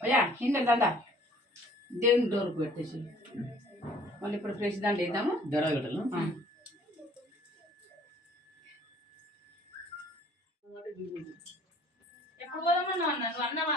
అయ్యా కింద దండ. దేవుని డోర్కు పెట్టేసి. మళ్ళీ ఇప్పుడు ఫ్రెష్ దండ వేద్దాము.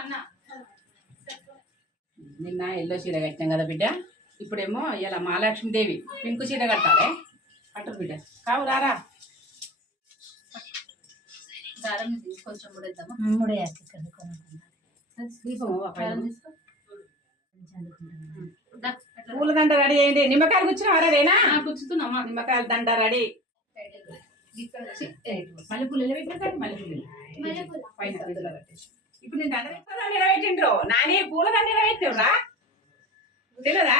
అన్న? నిన్న ఎల్లో చీర కట్టినాం కదా బిడ్డ. ఇప్పుడేమో ఇలా మహాలక్ష్మీదేవి పింకు చీర కట్టాలి. కట్టరు బిడ్డ. కావు రారా. కొంచెం ముడేద్దామా? మూడే పూల దండ రెడీ అయ్యింది నిమ్మకాయలు కూర్చున్నా రేనా? ఆ, కూర్చుతున్నామా? నిమ్మకాయల దండ రెడీ. మల్లెపూలు ఎలా పెట్టారు మల్లెపూలు. ఇప్పుడు నేను దండ పూల దండ పెట్టిండ్రు నాని పూల దండ ఎలా పెట్టిండ్రా తెలియదా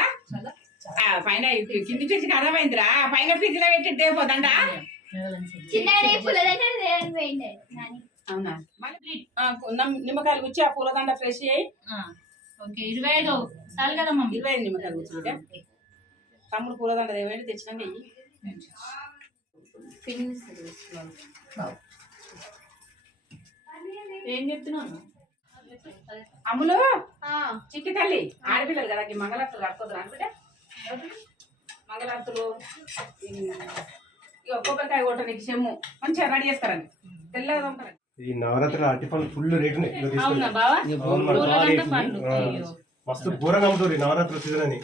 ఆ, పైన కింది ఫ్రిడ్జ్ ఖరాబ్ అయిందిరా పైన ఫ్రిడ్జ్లో పెట్టింటే పోదండ అవునా? మళ్ళీ నిమ్మకాయలు గుచ్చి ఆ పూలదండ ఫ్రెష్ అయ్యి ఓకే ఇరవై ఐదు చాలు కదా మమ్మీ? ఇరవై ఐదు నిమ్మకాయలు గుచ్చి తమ్ముడు పూలదండ ఏమైనా తెచ్చినాక వెయ్యి ఏం చెప్తున్నావు? అమ్ములు? చిక్కి తల్లి. ఆడపిల్లలు కదా ఈ మంగళార్తులు కట్టుకోదు అనుకుంటే. మంగళార్తులు ఇక కొబ్బరికాయ కొట్ట నీకు చెమ్ము. మంచిగా రెడీ చేస్తారండి. తెల్లగా ఈ నవరాత్రుల అరటి పండ్లు ఫుల్ రేట్ ఉన్నాయి. మస్తు ఘోరంగా అమ్ముతారు ఈ నవరాత్రుల సీజన్ అని.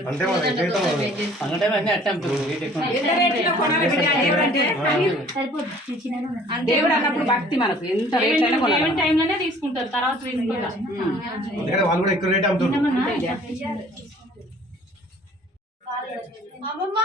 ఎట్లయితే అట్టే అంటే? సరిపోద్ది చిన్న దేవుడు అన్నప్పుడు భక్తి మనకు. ఎంత రేట్ అయినా ఏమేమి కొనాలి. టైంలోనే తీసుకుంటారు. తర్వాత తీసుకుంటారు. అందుకని వాళ్ళు కూడా ఎక్కువ రేట్ అమ్ముతారు. బా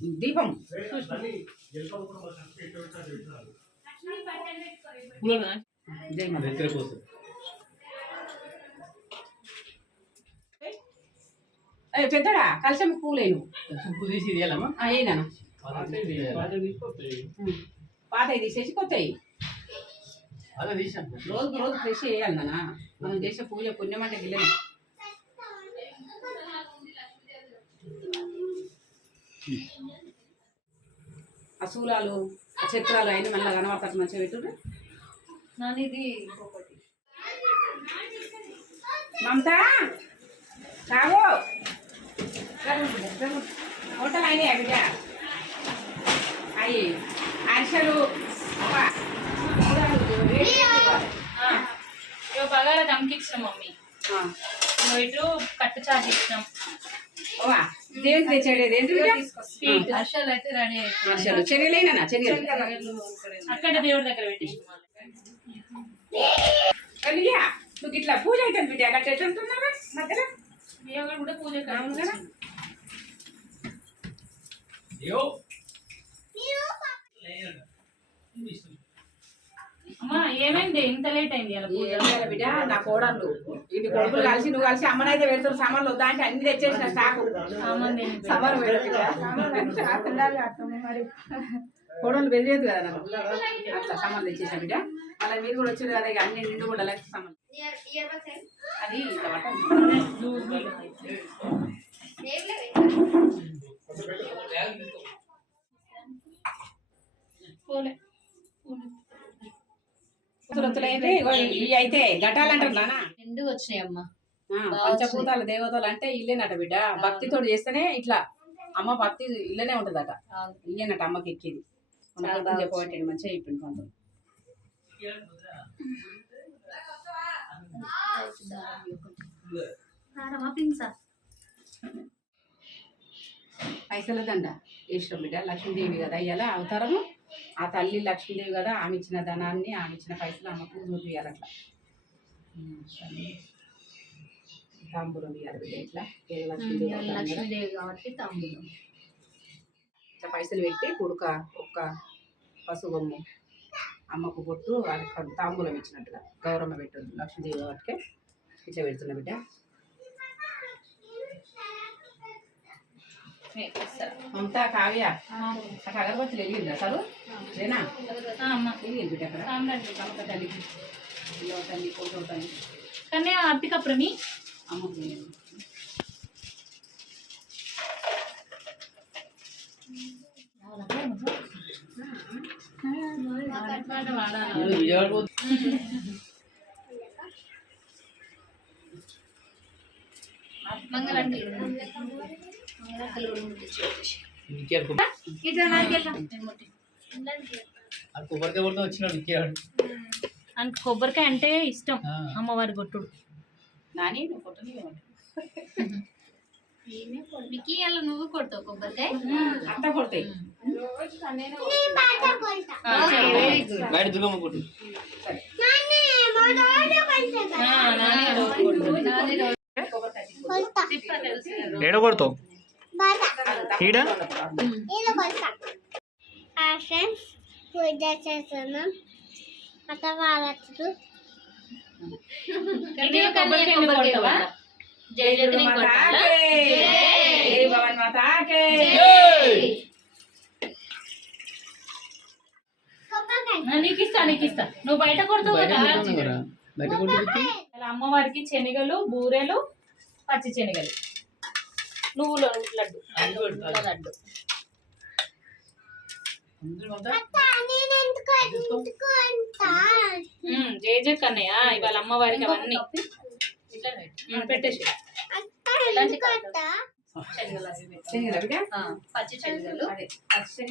దీపం. పెద్దడా కలిసం పూలేను. అయినాను పాత తీసేసి కొత్తవి. అదే రోజుకు రోజు ఫ్రెష్ చేయాలి నాన్న. మనం చేసే పూజ పుణ్యం అంటే Thank you. శూలాలు ఆ చక్రాలు అయినా మళ్ళీ కనబడతారు మంచిగా పెట్టుర్రు నాది ఇది ఇంకొకటి. మమత కావు హోటల్ అయినాయి బిడ్డ? అయ్యి. అరిసెలు. బగారా దమ్కి ఇచ్చినాం మమ్మీ ఇటు కట్టు చాట్ ఇచ్చినాం అవ్వ, దేనికి తెచ్చాడు? ఏంటి అర్షాలు అయితే రెడీ అరిసెలు శనగలేనా శనగలు అక్కడ దేవుడి దగ్గర పెట్టేసినాం కలిగా నువ్వు ఇట్లా పూజ అవుతుంది బిడ్డ అక్కడ ఎట్లా ఉంటున్నావా మధ్యలో? కూడా పూజ అవును కదా ఏమైంది? ఇంత లేట్ అయింది బిడ్డ నా కోడళ్ళు. ఇది కొడుకులు కలిసి నువ్వు కలిసి అమ్మనైతే వెళ్తారు సామాన్లు వద్దా అంటే అన్ని తెచ్చేసిన స్టాకు సామాన్ బెదిరేది కదా నాకు. అట్లా సామాన్ తెచ్చేసిన బిడ్డ. అలా మీరు కూడా వచ్చారు కదా ఇక అన్ని నిండు కూడా సామాన్ అది. పోలే. సురత్తులు అయితే ఇవి అయితే ఘటాలు అంటారు నానా రెండు వచ్చినాయి అమ్మా. ఆ, పంచభూతాలు దేవతలు అంటే ఇల్లేనట బిడ్డ. భక్తితో చేస్తేనే ఇట్లా అమ్మ భక్తి ఇల్లనే ఉంటదట. ఇల్లేనట అమ్మకి ఎక్కేది. చెప్పబట్టండి మంచిగా చెప్పింది కొంత పైసల దండ ఇష్టం బిడ్డ. లక్ష్మీదేవి కదా ఇవాళ అవతారము. ఆ తల్లి లక్ష్మీదేవి కదా ఆమె ఇచ్చిన ధనాన్ని ఆమె ఇచ్చిన పైసలు అమ్మకు చూపియాలి అట్లా. తాంబూలం ఇవ్వాలి బిడ్డ ఇట్లా. లక్ష్మీదేవి కాబట్టి తాంబూలం. ఇట్లా పైసలు పెట్టి కుడుక ఒక్క పసుగొమ్ము అమ్మకు పొట్టు వాళ్ళకి తాంబూలం ఇచ్చినట్టుగా గౌరమ్మ పెట్టదు లక్ష్మీదేవి కాబట్టి ఇట్లా పెడుతున్నా బిడ్డ. మమతా కావ్య అక్కడ అగరబత్తులు వెలిగింది అసలు లేనా అమ్మ వెలిగింది బిడ్డ అక్కడ సాంబ్రాణి. మమత తల్లికి ఇల్లు తల్లి కోటో తల్లి కానీ ఆర్తిక ప్రమి అమ్మకు నువ్వు విజయవాడ పోతు కొబ్బరికాయ అంటే ఇష్టం. అమ్మవారి కొట్టుడు నాని నువ్వు అలా కొడతావు కొబ్బరికాయ? అట్ట కొడతాయి. వెరీ గుడ్ బయట దుర్గమ్మ కొట్టు. ఏడ కొడతావు? ఈడ? ఫ్రెండ్స్ పూజ చేస్తున్నాం. అత్త వాళ్ళకు కొడతావా? జై జగన్ కొట్టాలా జై. భవన్ మాతాకే. నీకు ఇస్తా నీకు ఇస్తా నువ్వు బయట కొడతావు బయట కదా? అమ్మవారికి శనగలు బూరెలు పచ్చి శనగలు. నువ్వుల లడ్డు. లడ్డు. అందరూ అంతా నేను ఎందుకు ఎందుకు అంటా ఉమ్, జై జై కన్నయ్య ఇవాళ అమ్మవారికి అవన్నీ. పెట్టేసి. పచ్చి అదే పచ్చి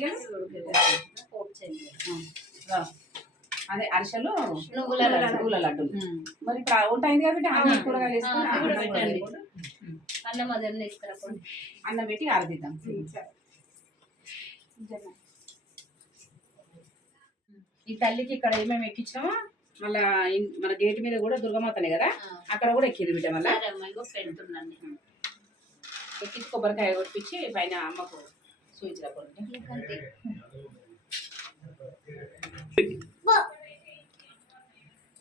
పోపు ఆ, అదే అరిసెలు నువ్వుల. నువ్వుల లడ్డు. మరి ఇప్పుడు వంట అయింది కాబట్టి అన్నం కూరగాయలు వేసుకొని అన్నం అదన్నీ ఇస్తారా. అన్నం పెట్టి ఆరదిద్దాం ఈ తల్లికి ఇక్కడ ఏమేమి ఎక్కించామో మళ్ళా మన గేట్ మీద కూడా దుర్గమాతనే కదా. అక్కడ కూడా ఎక్కింది బిడ్డ మళ్ళా. ఎక్కించి కొబ్బరికాయ కొట్టించి పైన అమ్మకు సూచించిన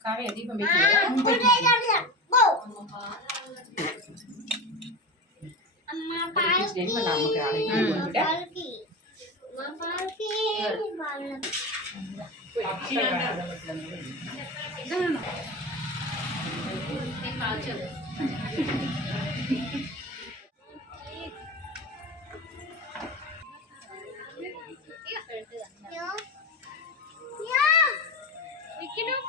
కావ్య దీపం పెట్టింది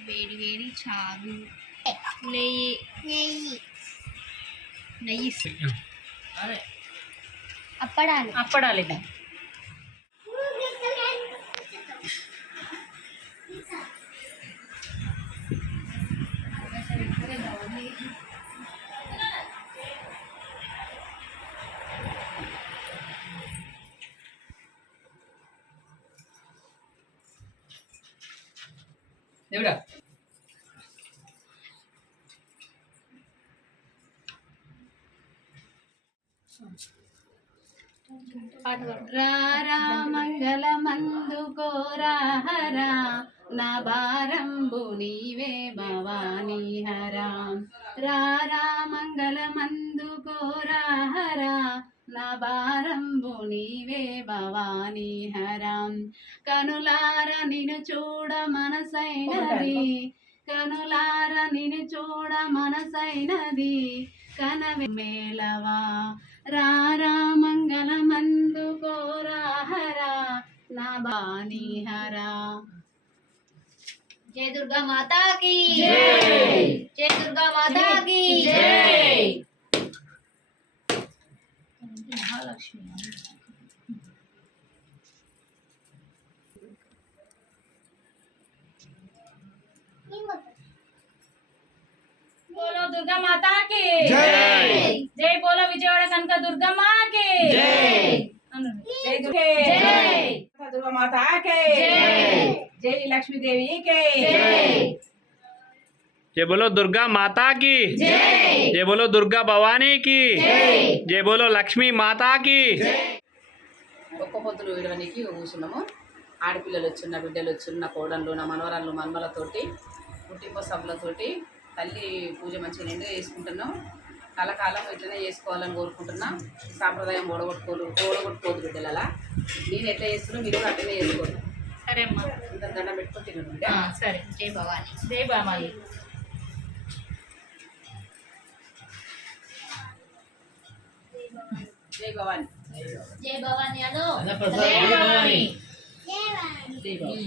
వేడి వేడి చారు. నెయ్యి. నెయ్యి. నెయ్యి. అప్పడాలు. అప్పడాలి ఇది. దేవుడా రారా మంగళ కోరాహరా నా భారంబు నీవే భవానీ హరా. రారా మంగళ కోరాహరా నా భారంబు నీవే భవానీ హరా. కనులార నిను చూడ మనసైనది కనులార నిను చూడ మనసైనది కనవి మేళవా రారా మంగళమందు గోరాహరా నా బాణీహరా జయ దుర్గా మాతా की జై జయ దుర్గా మాతా की జై మహాలక్ష్మి बोलो दुर्गा माता की जय విజయవాడ కనక దుర్గమ్మకి అను. జై దుర్గే జై. దుర్గా మాతాకే జై. జై లక్ష్మీదేవికే जय बोलो दुर्गा माता की जय बोलो दुर्गा भवानी की जय बोलो लक्ष्मी माता की ఒక్క పొద్దులు విడవనికి కూర్చున్నాము ఆడపిల్లలు వచ్చిన బిడ్డలు వచ్చిన కోడళ్ళు నా మనవరాళ్ళు మనమలతోటి పుట్టింప సభలతోటి తల్లి పూజ మంచిగా నిండుగా చేసుకుంటున్నాం కలకాలం ఇట్లనే చేసుకోవాలని కోరుకుంటున్నా. సాంప్రదాయం ఓడగొట్టుకోరు ఓడగొట్టుకోదు బిడ్డలలా. నేను ఎట్లా చేస్తున్నా మీరు అట్లనే చేసుకోరు సరే అమ్మా. ఇంత దండం పెట్టుకొని ఆ, సరే. జై భవాని. జై బామాలి జై భవాని. జై భవాని. జై భవాని. జై భవాని.